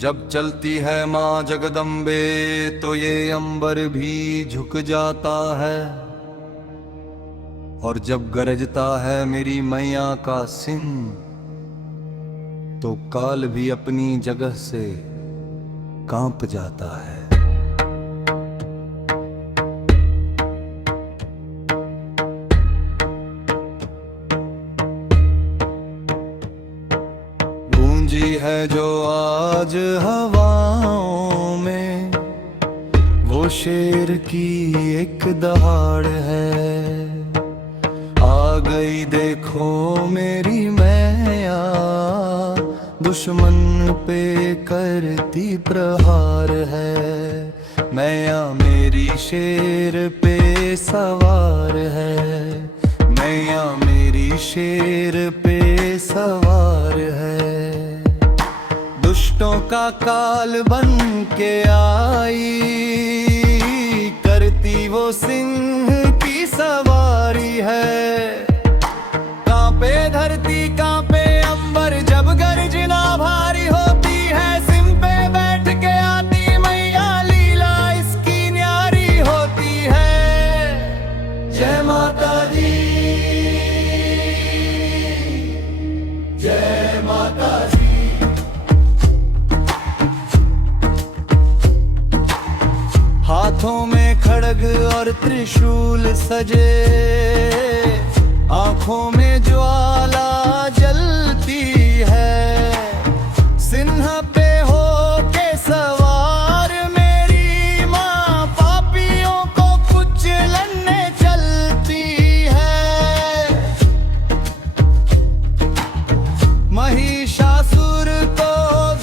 जब चलती है माँ जगदम्बे तो ये अंबर भी झुक जाता है, और जब गरजता है मेरी मैया का सिंह तो काल भी अपनी जगह से कांप जाता है। गूंजी है जो आज हवाओं में वो शेर की एक दहाड़ है। आ गई देखो मेरी मैया दुश्मन पे करती प्रहार है। मैया मेरी शेर पे सवार है, मैया मेरी शेर पे सवार है। दुष्टों का काल बन के आई, करती वो सिंह की सवारी है। कांपे धरती कांपे अंबर जब गर्जना भारी होती है। सिंह पे बैठ के आती मैया लीला इसकी न्यारी होती है। जय माता दी, जय माता दी। हाथों में खड्ग और त्रिशूल सजे, आंखों में ज्वाला जलती है। सिंह पे हो के सवार मेरी माँ पापियों को कुचलने चलती है। महिषासुर को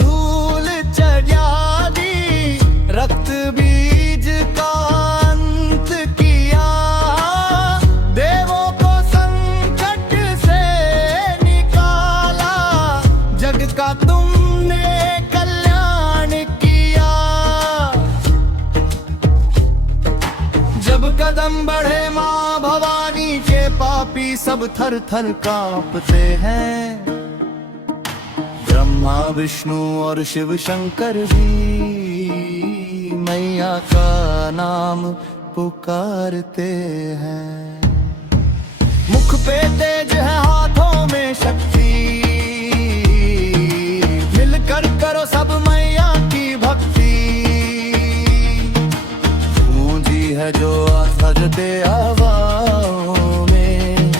धूल चढ़ा दी, रक्त बीज का अंत किया। देवों को संकट से निकाला, जग का तुमने कल्याण किया। जब कदम बढ़े माँ भवानी के पापी सब थर थर कांपते हैं। ब्रह्मा विष्णु और शिव शंकर भी मैया का नाम पुकारते हैं। मुख पे तेज है हाथों में शक्ति, मिलकर करो सब मैया की भक्ति। गूंजी है जो सजदे हवाओं में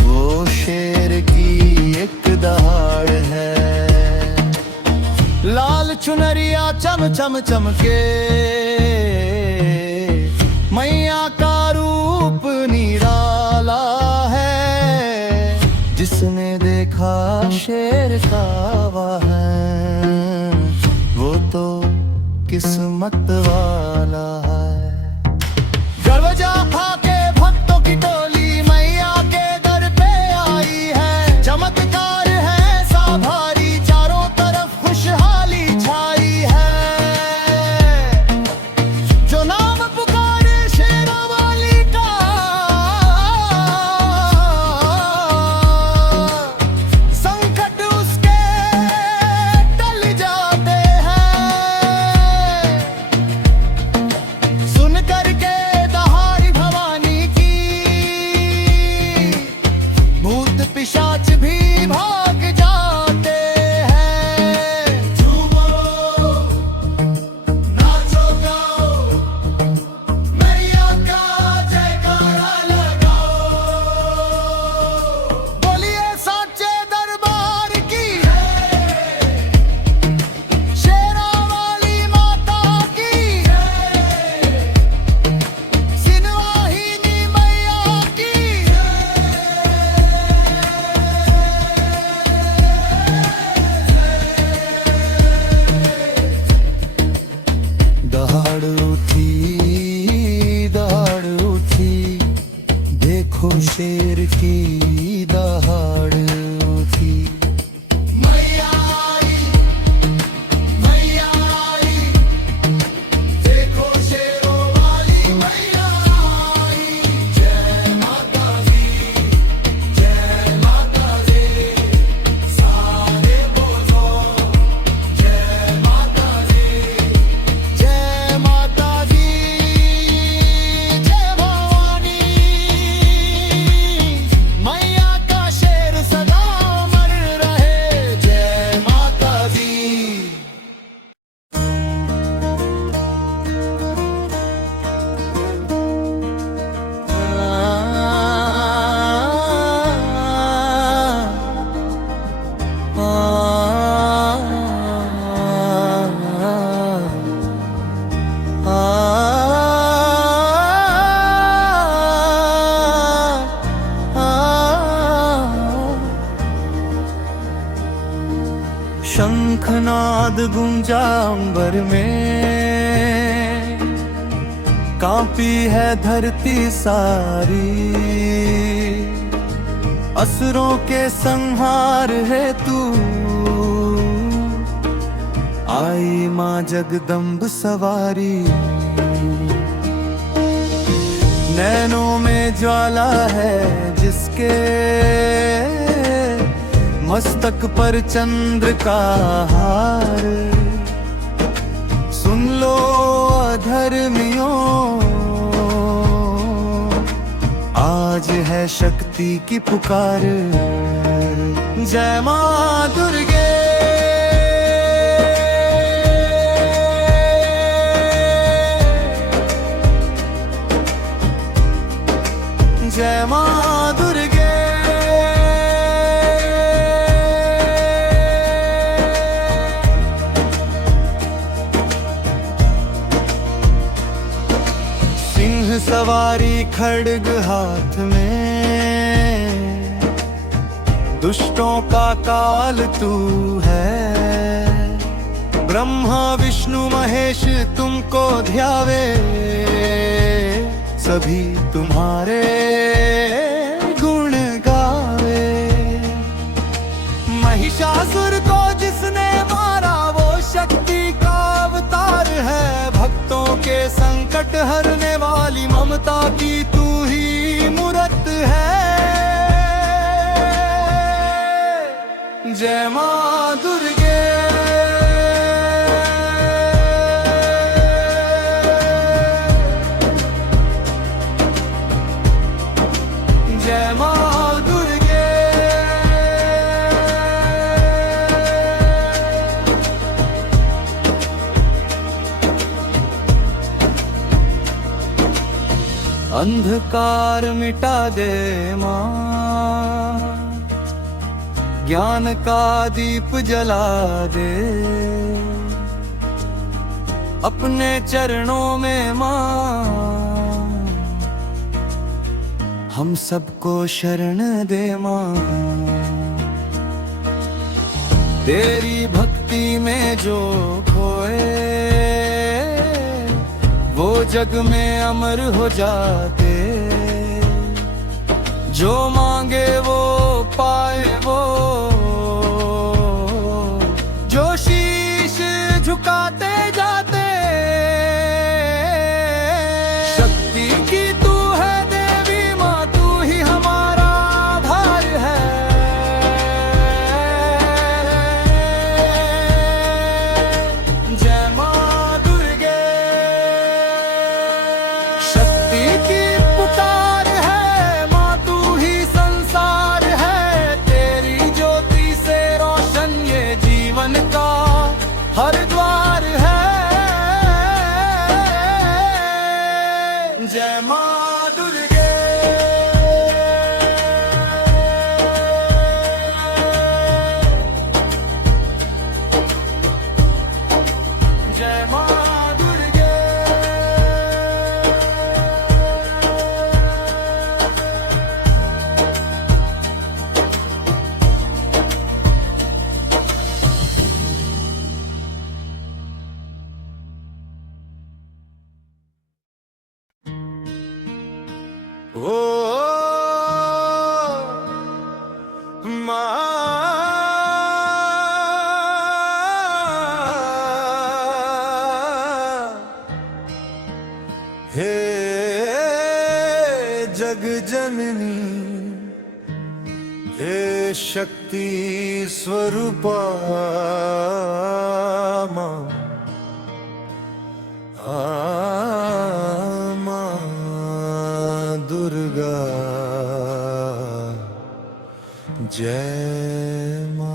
वो शेर की एक दहाड़ है। लाल चुनरिया चम चम चमके, मैया का रूप निराला है। जिसने देखा शेर का वाहन वो तो किस्मत वाला है। गर्वजा के भक्तों की टोली मैया के दर पे आई है। चमत्कार है सा भारी, चारों तरफ खुशहाली छाई है। जो नाम पुकारे शेरा वाली का, संकट उसके टल जाते हैं। सुन करके दहाड़ी भवानी की, भूत पिशाच भी भाग जाते हैं। झूमो नाचो गाओ, मैया का जयकारा लगाओ। बोलिए साचे दरबार की, शेरा वाली माता की, सिनवाहिनी मैया की। दहाड़ उठी, देखो शेर की दहाड़ उठी। मैया आई, मैया आई, देखो शेरों वाली मैया आई। जय माता दी, जय माता दी, सारे बोलो जय माता शंखनाद गूंजा अंबर में, कांपी है धरती सारी। असुरों के संहार है तू, आई माँ जगदम्ब सवारी। नैनों में ज्वाला है जिसके, मस्तक पर चंद्र का हार। सुन लो अधर्मियों, आज है शक्ति की पुकार। जय मां दुर्गे, जय मां दुर्गे। सिंह सवारी खड्ग हाथ में, दुष्टों का काल तू है। ब्रह्मा विष्णु महेश तुमको ध्यावे, सभी तुम्हारे गुण गावे। महिषासुर को जिसने मारा वो शक्ति का अवतार है। भक्तों के संकट हरने वाली ममता की तू ही मूरत है। जय मां दुर्गे, जय मां दुर्गे। अंधकार मिटा दे मां, ज्ञान का दीप जला दे। अपने चरणों में मां हम सबको शरण दे मां। तेरी भक्ति में जो खोए, वो जग में अमर हो जाते। जो मांगे वो पाए वो, जो शीश झुकाते जाते। शक्ति की तू है देवी माँ, तू ही हमारा आधार है। जय मां दुर्गे, शक्ति की पुकार है माँ, तू ही संसार है। तेरी ज्योति से रोशन ये जीवन का हर द्वार है। जय मां दुर्गे, जय मां दुर्गे। ओ माँ, हे जग जननी, हे शक्ति स्वरूपा माँ। दुर्गा जय मां।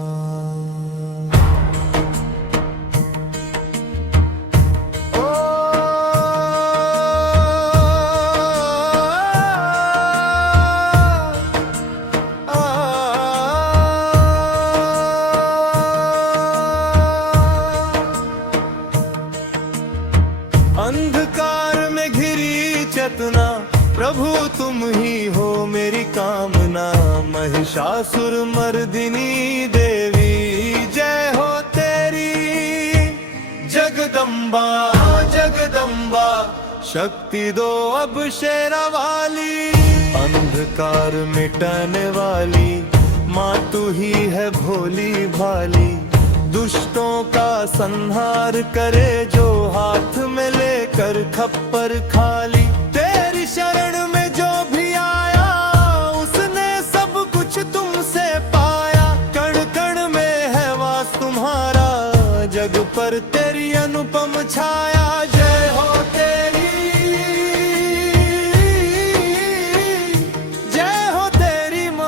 ओ अंधकार में घिरी चेतना, प्रभु तुम ही हो मेरी कामना। महिषासुर मर्दिनी देवी जय हो। जगदम्बा जगदम्बा शक्ति दो अब शेरा वाली। अंधकार मिटाने वाली माँ तू ही है भोली भाली। दुष्टों का संहार करे जो हाथ में लेकर खप्पर खाली। तेरी शरण में जो भी आया उसने सब कुछ तुमसे पाया। कण कण में है वास तुम्हारा जग पर तेरी अनुपम छाया। जय हो तेरी जय हो तेरी माँ।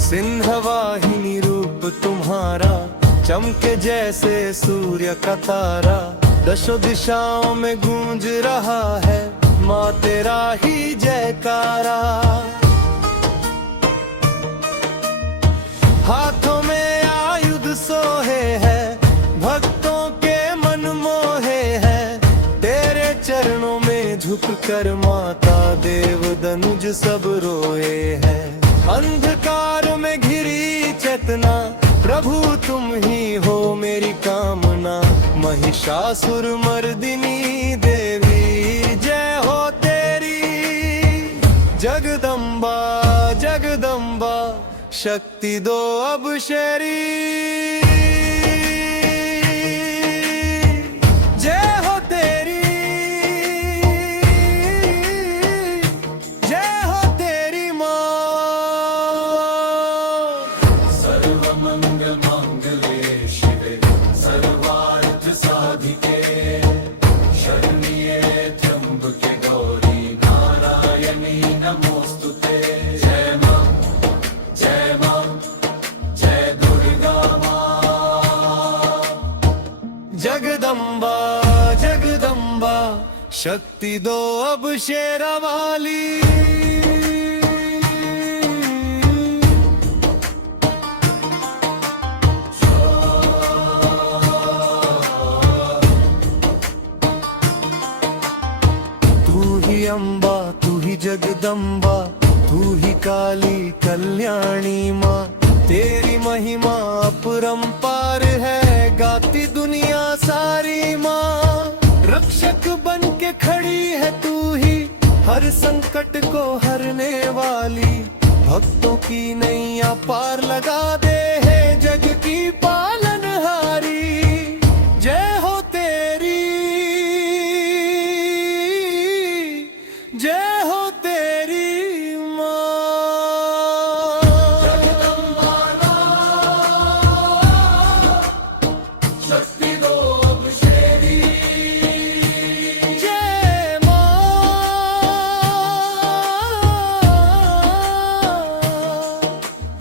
सिंहवाहिनी रूप तुम्हारा चमके जैसे सूर्य का तारा। दशों दिशाओं में गूंज रहा है माँ तेरा ही जयकारा। हाथों में आयुध सोहे है भक्तों के मन मोहे है। तेरे चरणों में झुककर माता देव दनुज सब रोए हैं। अंधकार में घिरी चेतना प्रभु तुम ही हो मेरी कामना। महिषासुर मर्दिनी देवी जय हो तेरी। जगदम्बा जगदम्बा शक्ति दो अब शेरी। जय हो तेरी जय हो तेरी माँ। सर्वमंगल मांगल्ये शिवे सर्वार्थ साधिके शरण्ये त्र्यंबके गौरी नारायणी नमोस्तुते। जय माँ जय दुर्गा माँ। जगदम्बा जगदम्बा शक्ति दो अब शेरा वाली। तू ही अम्बा तू ही जगदम्बा तू ही काली कल्याणी माँ। तेरी महिमा अपरंपार है गाती दुनिया सारी माँ। रक्षक बन के खड़ी है तू ही हर संकट को हरने वाली। भक्तों की नैया पार लगा दे है जग की पालनहारी। जय हो तेरी जय हो तेरी माँ। जगदम्बा शक्ति दो अब शेरी। जय माँ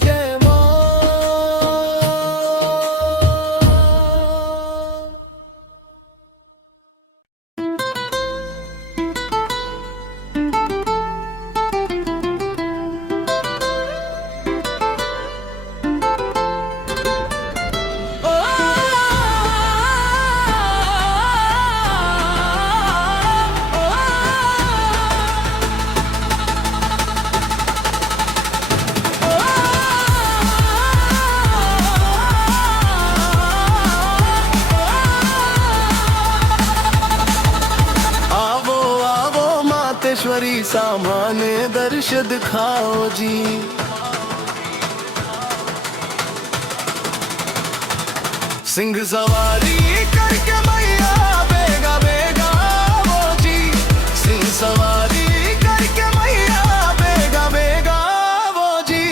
जय माँ। सामान्य दर्श दिखाओ जी। सिंह सवारी करके मैया बेगा बेगा वो जी। सिंह सवारी करके मैया बेगा बेगा वो जी।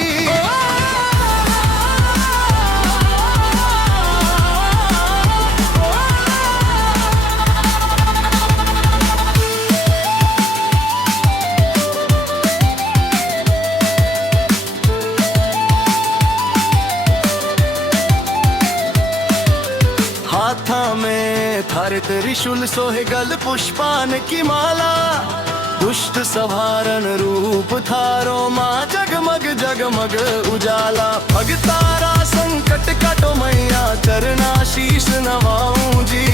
हाथा में थारे त्रिशूल सोहे गल पुष्पान की माला। दुष्ट संहारण रूप थारो माँ जगमग जगमग उजाला भगतारा संकट कटो मैया चरना शीश नवाऊं जी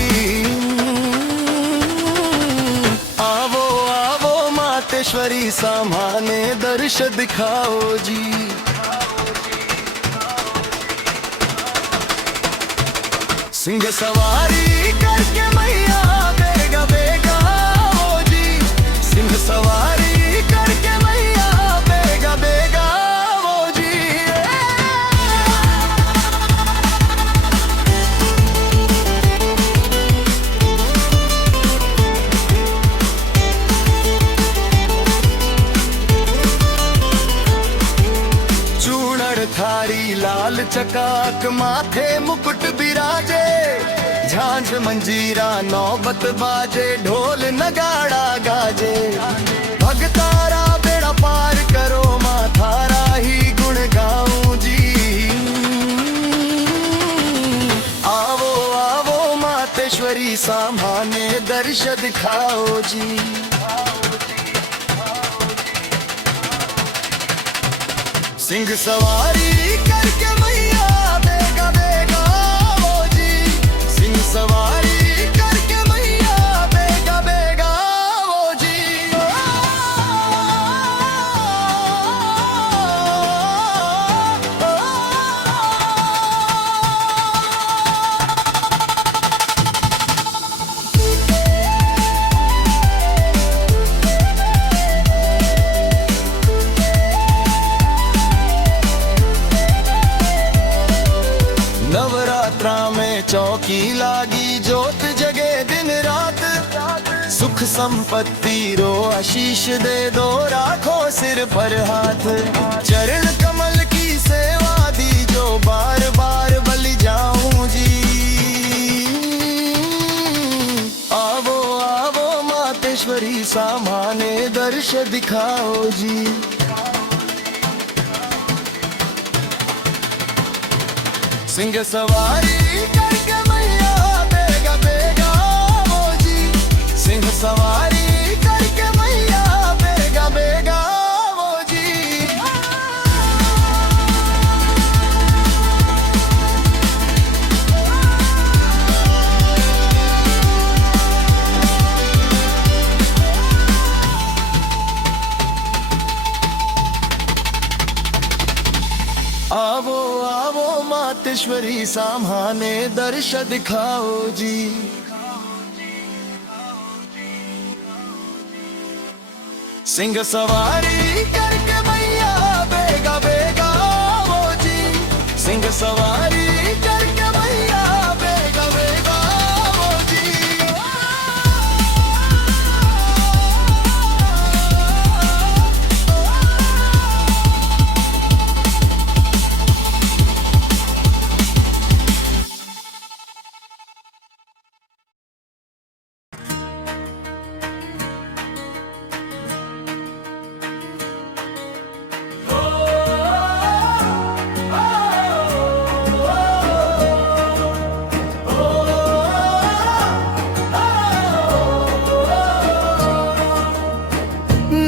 आवो आवो मातेश्वरी सामाने दर्श दिखाओ जी सिंह सवारी करके मैया बेगा बेगा ओ जी सिंह सवारी करके मैया बेगा बेगा ओ जी चूनड़ थारी लाल चकाक माथे मुकुट बिराजे झांझ मंजीरा नौबत बाजे ढोल नगाड़ा गाजे भगतारा बेड़ा पार करो माँ थारा ही गुण गाऊं जी आवो आवो मातेश्वरी सामाने दर्श दिखाओ जी सिंह सवारी करके मैया बेगा बेगा ओ जी सिंह सवारी करके मैया बेगा बेगा ओ जी नवरात्रा में चौकी लागी जोत जगे दिन रात सुख संपत्ति रो आशीष दे दो राखो सिर पर हाथ चरण कमल की सेवा दी जो बार बार बलि जाऊं जी आवो आवो मातेश्वरी सामाने दर्श दिखाओ जी सिंह सवारी करके मैया बेगा बेगा ओ जी सिंह सवारी करके मैया बेगा बेगा ओ जी आवो आवो मातेश्वरी सामाने दर्श दिखाओ जी सिंह सवारी करके मैया बेगा बेगा ओ जी सिंह सवारी करके मैया बेगा बेगा ओ जी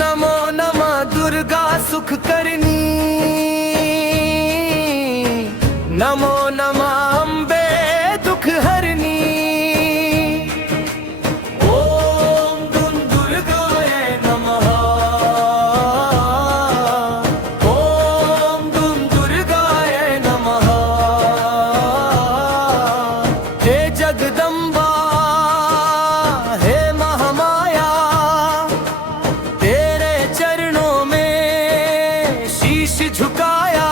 नमो नमः दुर्गा सुख करनी नमो नमः अम्बे दुख हरनी ओम दुम दुर्गाय नमः ओम दुम दुर्गाय नमः हे जगदम्बा हे महामाया तेरे चरणों में शीश झुकाया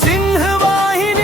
सिंह वाहिनी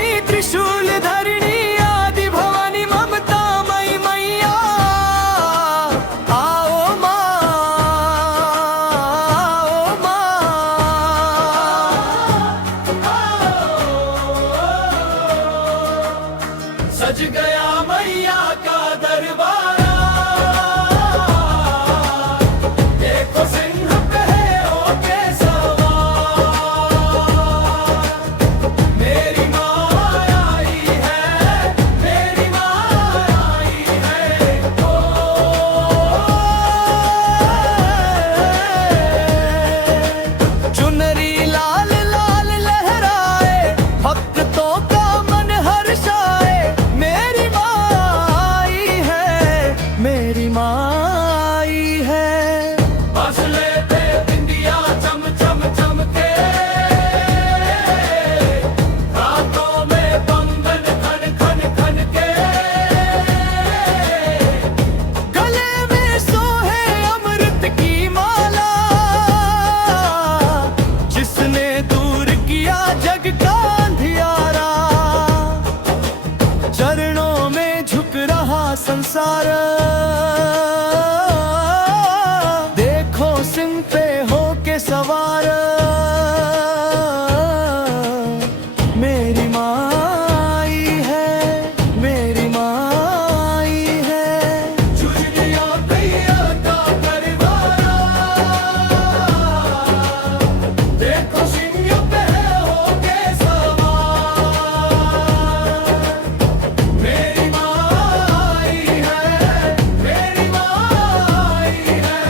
ने दूर किया जग का अंधियारा, चरणों में झुक रहा संसार। देखो सिंह पे हो के सवार, मेरी माई है, मेरी माई है। जुझलिया भैया का परिवारा, देखो सिंह पे हो के सवार, मेरी माई है, मेरी माई है।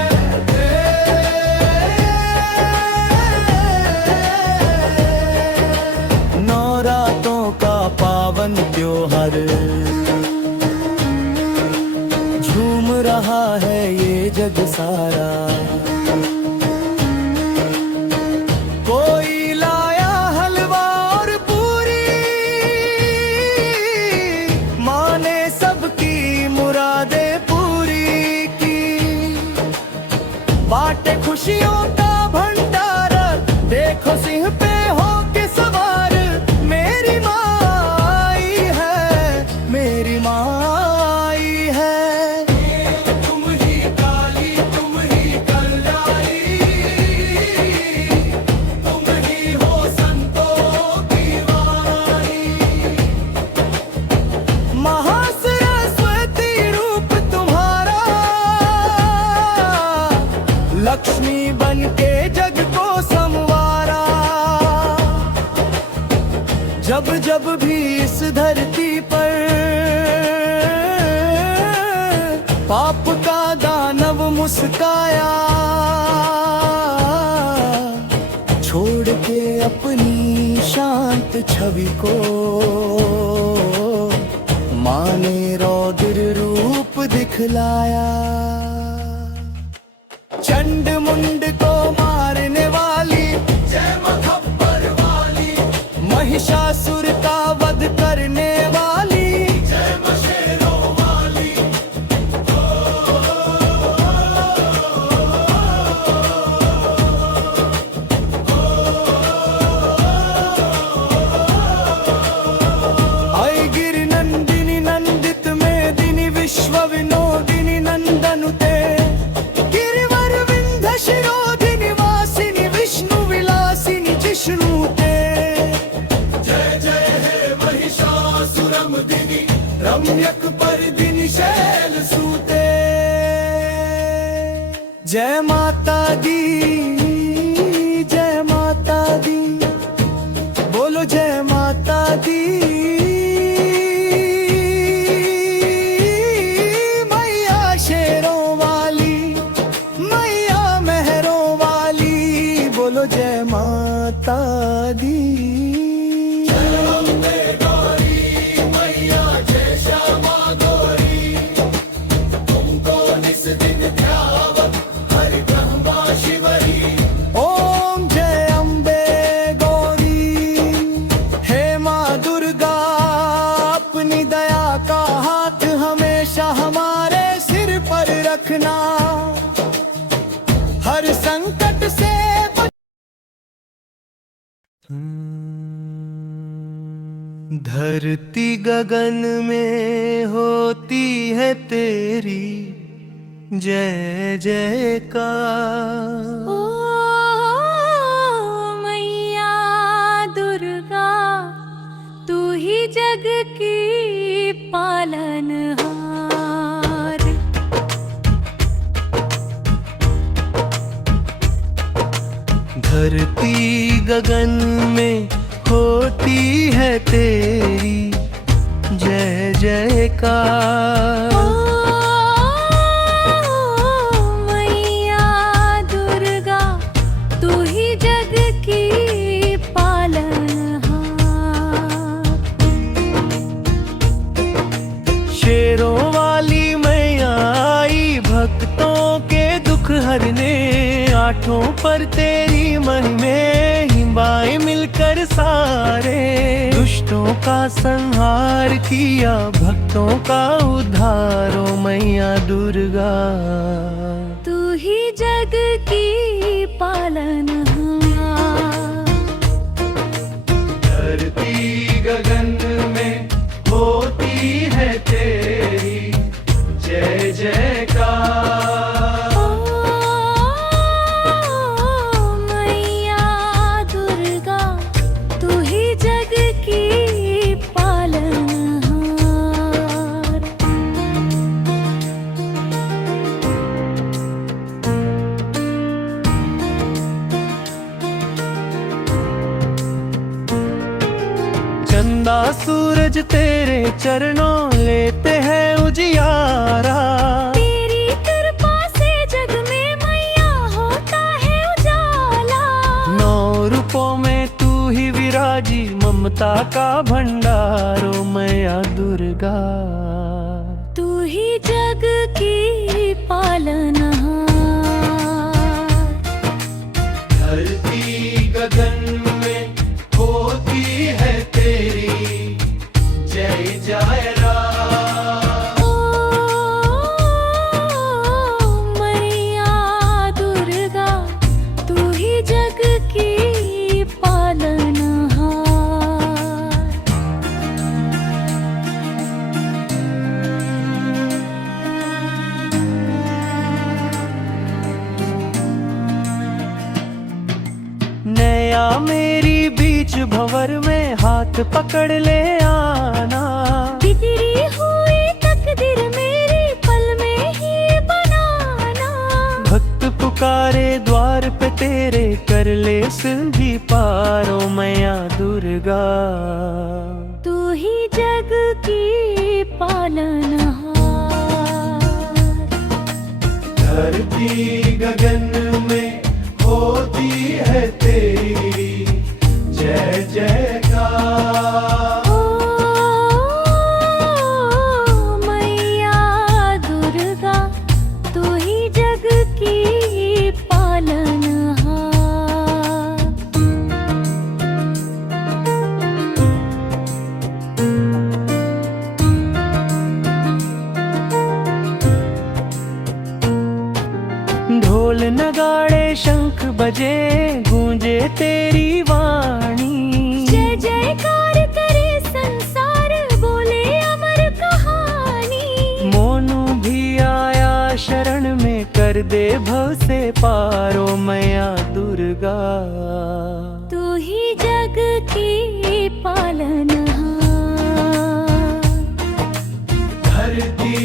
नवरातों का पावन त्योहार, झूम रहा है ये जग सारा। कोई लाया हलवा और पूरी, माँ ने सबकी मुरादें पूरी की। बाटे खुशियों का भंडार, देखो सिंह पे हो के सवार। मेरी माई है, मेरी माई है। तुम ही काली, तुम ही कल्याणी, तुम ही हो संतों की वाणी। महासरस्वती रूप तुम्हारा, लक्ष्मी बन के जग को संवारा। जब जब भी इस धरती पर पाप का दानव मुस्काया, छोड़ के अपनी शांत छवि को, माँ ने रौद्र रूप दिखलाया। चंड मुंड को मारने वाली, जय मखब्बर वाली। महिषासुर का वध करने वाली, जय मशेरों वाली। आई गिर नंदिनी नंदित मेदिनी, विश्व विनोदिनी नंदनुते। शिरोधिनी वासिनी, विष्णु विलासिनी जिष्णुते। जय जय हे महिषासुरमर्दिनी, रम्यक परदिनी शैल सूते। जय माता दी, जय माता दी, बोलो जय माता दी। मैया शेरों वाली, बोलो जय माता दी। जय अम्बे गौरी मैया, जय श्यामा गौरी। तुमको निस दिन ध्यावत हरि ब्रह्मा शिवरी। ओम जय अम्बे गौरी, हे माँ दुर्गा। अपनी दया का हाथ हमेशा हमारे सिर पर रखना, हर संकट से। धरती गगन में होती है तेरी जय जयकार। ओ मैया दुर्गा, तू ही जग की पालनहार। धरती गगन में होती है तेरी जय जयकार। मैया दुर्गा, तू ही जग की पालनहार। शेरों वाली मैया आई, भक्तों के दुख हरने। आठों पर तेरी महिमे, हिम्बाएं मिलकर सारे। दुष्टों का संहार किया, भक्तों का उद्धार। ओ मैया दुर्गा, तू ही जग की पालनहार। चंदा सूरज तेरे चरणों लेते हैं उजियारा। तेरी कृपा से जग में मैया होता है उजाला। 9 रूपों में तू ही विराजी, ममता का भंडारो मैया दुर्गा। तू ही जग की पालनहार। धरती गगन में होती है तेरी जय जय राम। ओ मैया दुर्गा, तू ही जग की पालनहार। नैया मेरी बीच भंवर में हाथ पकड़ ले आना। बिगड़ी हुई तकदीर मेरी पल में ही बनाना। भक्त पुकारे द्वार पे तेरे, कर ले सिंधी पारो मैया दुर्गा। तू ही जग की पालनहार। धरती गगन में होती है तेरी जय जयकार। ओ मैया दुर्गा, तू ही जग की पालनहार। ढोल नगाड़े शंख बजे, गूंजे तेरी वाणी। जय जयकार करे संसार, बोले अमर कहानी। मोनू भी आया शरण में, कर दे भव से पारो मैया दुर्गा। तू ही जग की पालनहार। धरती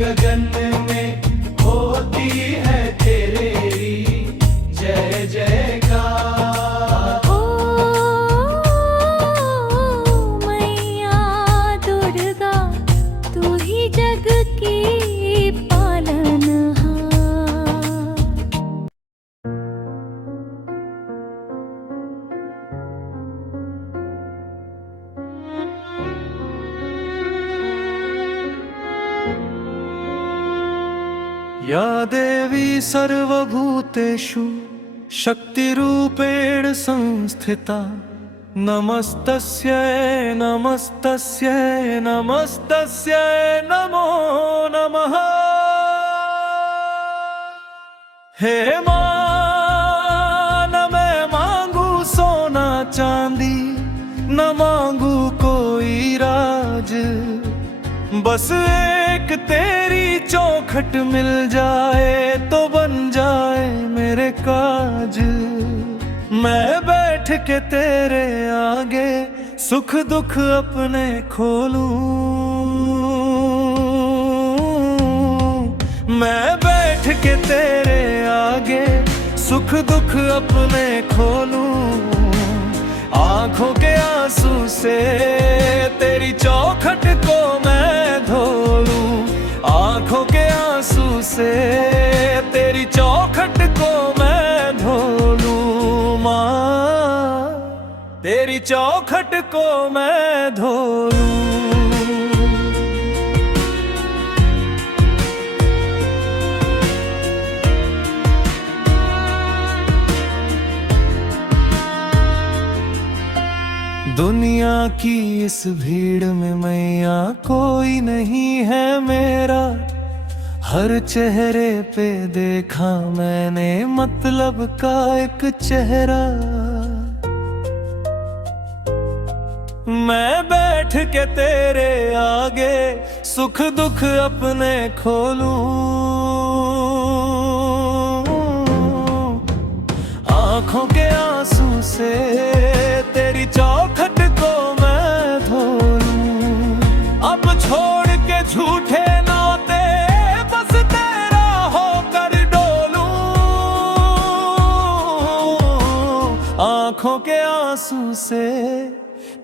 गगन में होती है तेरी जय जयकार। ओ मैया दुर्गा, तू ही जग की पालनहार। या देवी सर्वभूतेषु शक्तिरूपेण संस्थिता। नमस्तस्यै नमस्तस्यै नमस्तस्यै नमो नमः। हे मां, न मैं मांगू सोना चांदी, न मांगू कोई राज। बस एक तेरी चौखट मिल जाए तो बन जाए मेरे काज। मैं बैठ के तेरे आगे सुख दुख अपने खोलूं। मैं बैठ के तेरे आगे सुख दुख अपने खोलूं। आंखों के आंसू से तेरी चौखट को मैं धो लूं। आंखों के आंसू से तेरी चौखट को मैं धो लूं। मां, तेरी चौखट को मैं धो लूं। दुनिया की इस भीड़ में मैया कोई नहीं है मेरा। हर चेहरे पे देखा मैंने मतलब का एक चेहरा। मैं बैठ के तेरे आगे सुख दुख अपने खोलूं। आंखों के आंसू से तेरी चौखट को मैं धो लूं। अब छोड़ के झूठे नाते बस तेरा होकर डोलूं। आंखों के आंसू से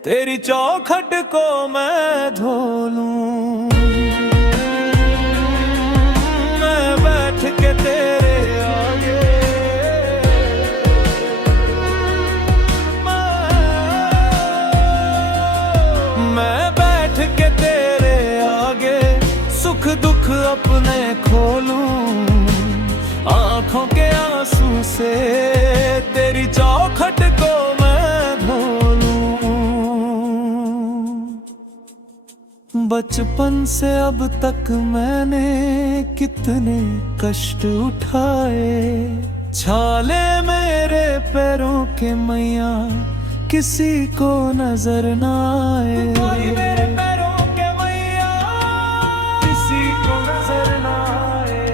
तेरी चौखट को मैं धो लूं। मैं बैठ के तेरे आगे, मैं बैठ के तेरे आगे सुख दुख अपने खोलूं। आंखों के आंसू से तेरी चौखट को मैं धो लूं। बचपन से अब तक मैंने कितने कष्ट उठाए, छाले मेरे पैरों के मैया किसी को नजर ना आए। मेरे पैरों के मैया किसी को नजर ना आए।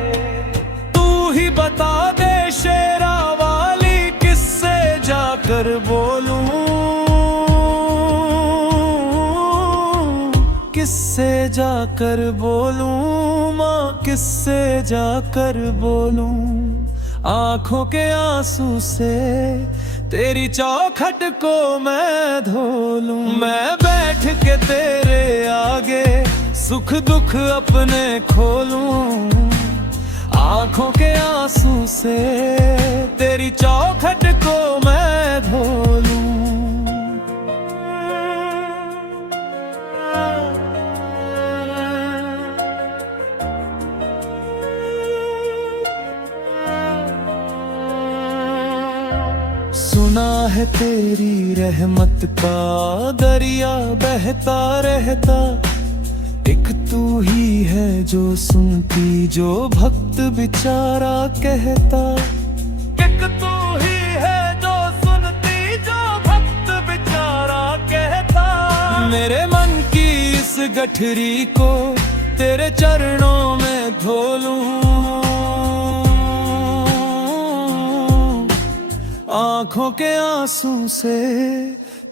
तू ही बता दे शेरा वाली किससे जाकर बोलूं, किससे जाकर बोलूं माँ, किससे जाकर बोलूं। आंखों के आंसू से तेरी चौखट को मैं धो लूं। मैं बैठ के तेरे आगे सुख दुख अपने खोलूं। आंखों के आंसू से तेरी चौखट को मैं धो लूं। सुना है तेरी रहमत का दरिया बहता रहता, एक तू ही है जो सुनती जो भक्त बेचारा कहता। एक तू ही है जो सुनती जो भक्त बेचारा कहता। मेरे मन की इस गठरी को तेरे चरणों में धो लूं। आंखों के आंसू से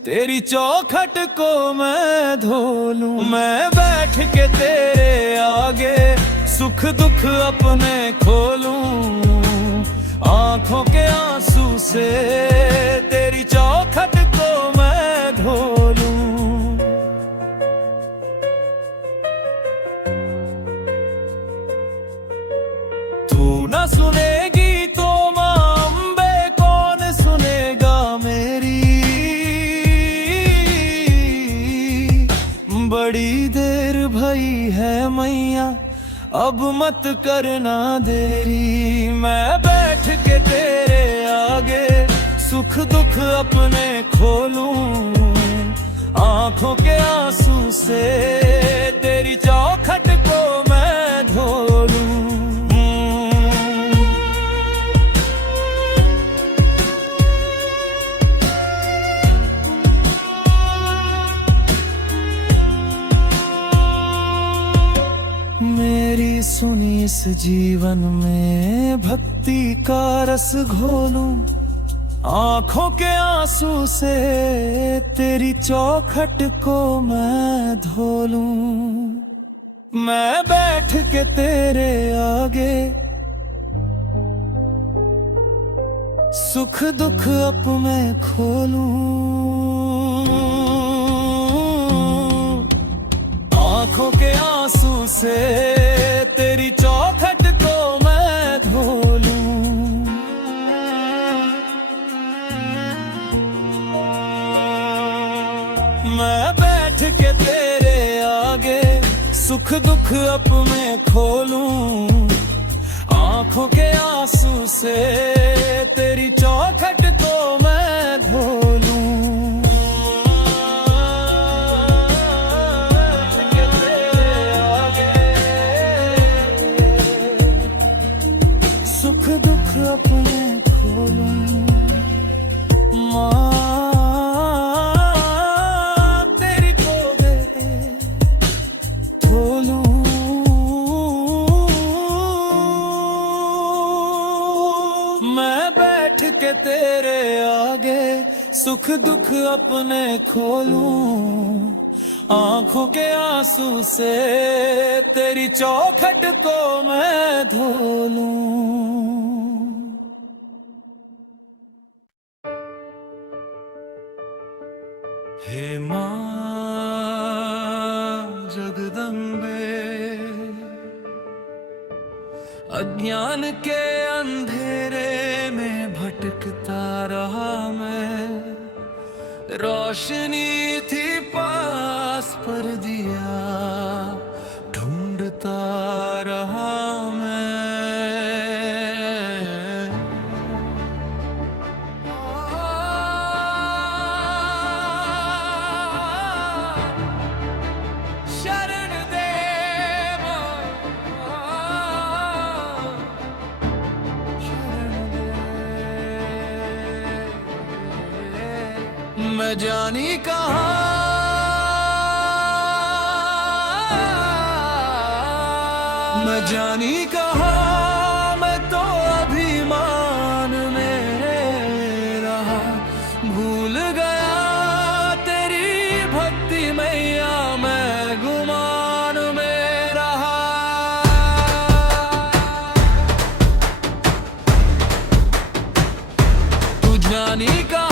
तेरी चौखट को मैं धो लूं। मैं बैठ के तेरे आगे सुख दुख अपने खोलूं। आंखों के आंसू से तेरी चौखट को मैं धो लूं। तू ना सुनेगी तो माँ अम्बे कौन सुनेगा मेरी। बड़ी देर भई है मैया अब मत करना देरी। मैं बैठ के तेरे आगे सुख दुख अपने खोलूं। आंखों के आंसू से तेरी चौखट को मैं धो लूं। मेरी सुनी इस जीवन में भक्ति का रस घोलूं। आंखों के आंसू से तेरी चौखट को मैं धो लूं। मैं बैठ के तेरे आगे सुख दुख अप मैं खोलूं। आंखों के आंसू से तेरी चौखट को मैं धो लूं। मैं बैठ के तेरे आगे सुख दुख अप मैं खोलूं। आंखों के आंसू से तेरी चौखट को मैं धो लूं। सुख दुख अपने खोलूं। माँ तेरी गोदे खोलूं। मैं बैठ के तेरे आगे सुख दुख अपने खोलूं। आंखों के आंसू से तेरी चौखट को मैं धो लूं। हे मां जगदम्बे, अज्ञान के अंधेरे में भटकता रहा मैं, रोशनी थी पास पर दिया ढूंढता रहा मैं। शरण दे मैं जानी मैं जानी कहाँ, मैं तो अभिमान मेरे रहा, भूल गया तेरी भक्ति मैया, मैं गुमान में रहा। तू जानी कहाँ,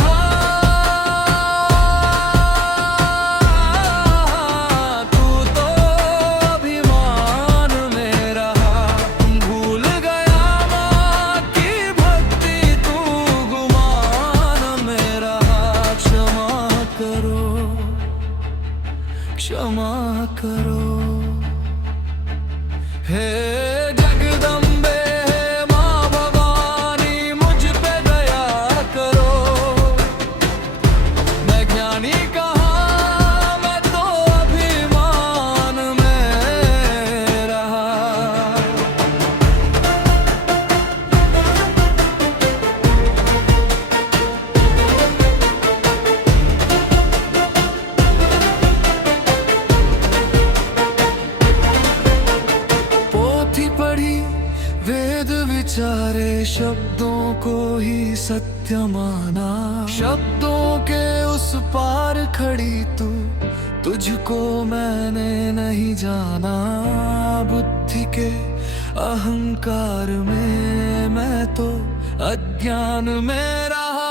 क्षमा करो हे जगदम्बे, हे माँ भवानी, मुझ पे दया करो। मैं ज्ञानी कहाँ, मैं तो अभिमान में रहा। वेद विचारे शब्दों को ही सत्य माना, शब्दों के उस पार खड़ी तू, तुझको मैंने नहीं जाना। बुद्धि के अहंकार में मैं तो अज्ञान में रहा।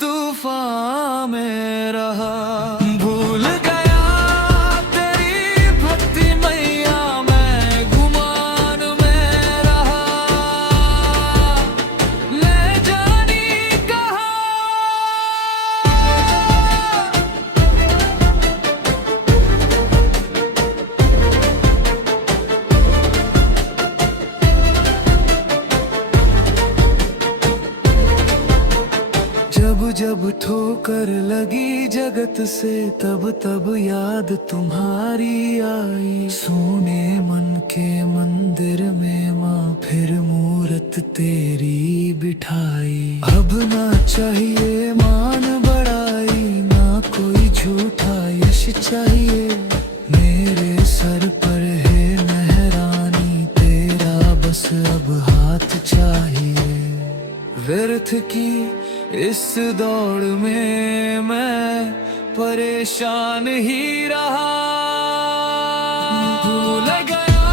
तूफान में रहा, भूल गया तेरी भक्ति मैया, मैं गुमान में रहा। ले जानी कहाँ, जब जब ठोकर लगी जगत से, तब तब याद तुम्हारी आई। सोने मन के मंदिर में माँ फिर मूरत तेरी बिठाई। अब ना चाहिए मान बढ़ाई, ना कोई झूठा यश चाहिए। मेरे सर पर है मेहरानी, तेरा बस अब हाथ चाहिए। व्यर्थ की इस दौड़ में मैं परेशान ही रहा, भूल गया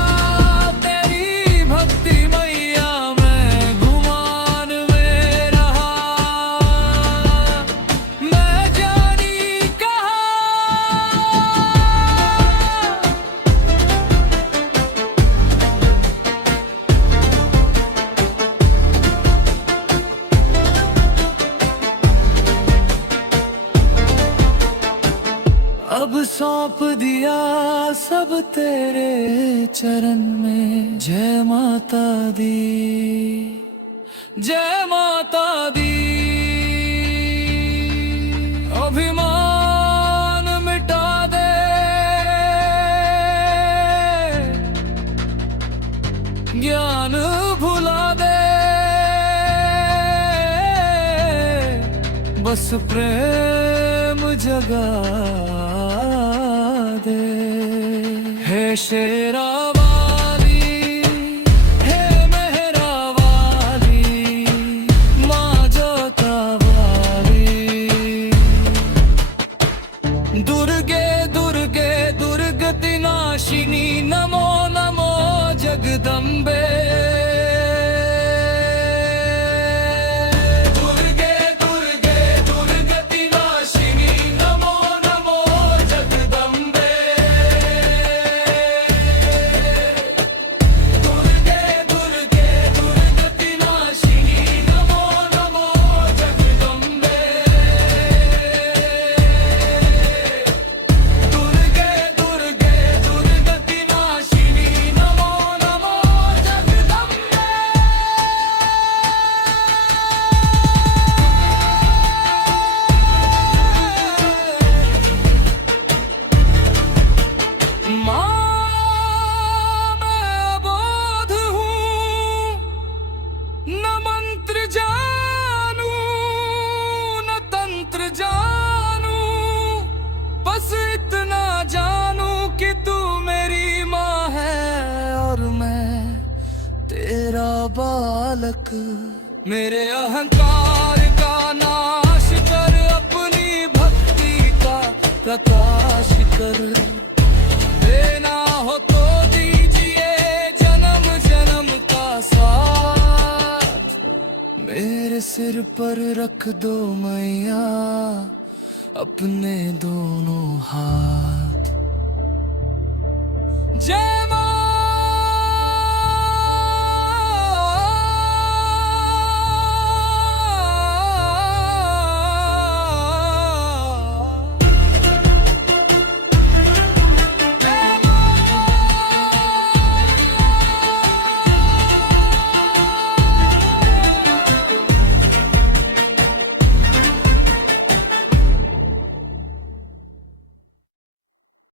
तेरी भक्ति मैया, मैं गुमान में रहा। मैं जानी कहाँ, अब सौंप दिया सब तेरे चरण में। जय माता दी, जय माता दी। अभिमान मिटा दे, ज्ञान भुला दे, बस प्रेम जगा दे। हे शेरा वाली, हे मेहरा वाली, बालक। मेरे अहंकार का नाश कर, अपनी भक्ति का प्रकाश कर। देना हो तो दीजिए जन्म जन्म का साथ। मेरे सिर पर रख दो मैया अपने दोनों हाथ। जय मां